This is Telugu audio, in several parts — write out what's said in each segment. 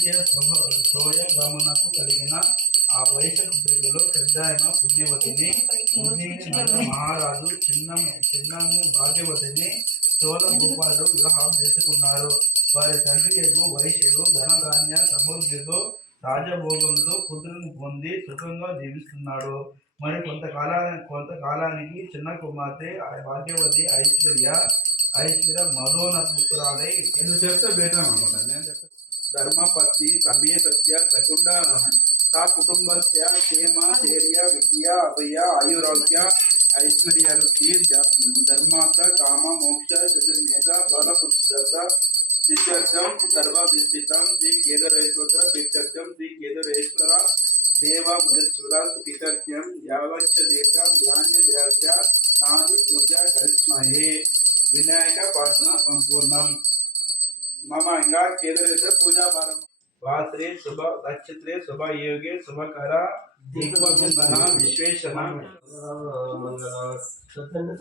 క్షత్రియ సోయగమునకు కలిగిన ఆ వైశ్య పుత్రికలో పెద్దాయన పుణ్యవతిని మహారాజు చిన్న భాగ్యవతిని చోళ భూపాలు వివాహం చేసుకున్నారు. వారి తండ్రి వైశ్యుడు ధనధాన్య సమృద్ధితో రాజభోగంతో పుత్రుని పొంది సుఖంగా జీవిస్తున్నాడు. మరి కొంతకాలానికి చిన్న కుమార్తె భాగ్యవతి ఐశ్వర్య మధోనపుత్రాలై నేను చెప్తే బేటా అనమాట. నేను చెప్తా ధర్మపత్ని సమేతస్య సకుండ సా కుటుంబస్య క్షేమ ధైర్య విద్య అభయ ఆయురోగ్య ఐశ్వర్యవృద్ధి ధర్మార్థ కామ మోక్ష చతుర్మేధ బలపురుష సిద్ధార్థం సర్వవిస్థితం శ్రీ కేదారేశ్వర ప్రీత్యర్థం శ్రీ కేదారేశ్వర దేవ మధుసూర ప్రీత్యర్థం యావచ్చ దేశ ధ్యాన దేశ నాది పూజ కరిష్మహే. వినాయక ప్రార్థన సంపూర్ణం. మమ ఇంకా కేదారేశ్వర పూజా ప్రారంభం. వాత్రే శుభ నక్షత్రే శుభ యోగే శుభకర దిగ్వన విశ్వేశన సత్యన్ని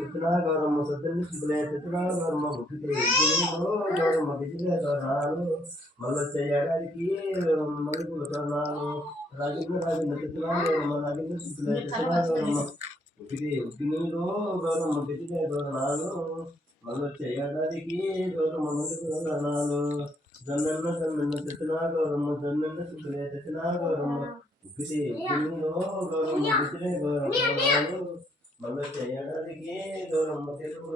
చిత్రాగౌరమ్మ సత్యన్ని శుభలే చిత్రాగౌరమ్మ ముఖ్యతే గౌరమ్మ విజయగౌరాలు మళ్ళీ చేయడానికి మరుగు కరణాలు రాజేంద్ర చిత్రాగౌరమ్మ రాజేంద్ర శుభలే చిత్రాగౌరమ్మ ముఖ్యతే ఉద్దినీలో గౌరమ్మ విజయగౌరాలు మళ్ళీ చేయడానికి గౌరమ్మ మరుగు కరణాలు జన్నన్న చిత్రాగౌరమ్మ జన్నన్న శుభలే చిత్రాగౌరమ్మ ముఖ్యతే ఉద్దినీలో గౌరమ్మ విజయగౌరాలు మళ్ళీ చేయడానికి గౌరమ్మ తెలుగు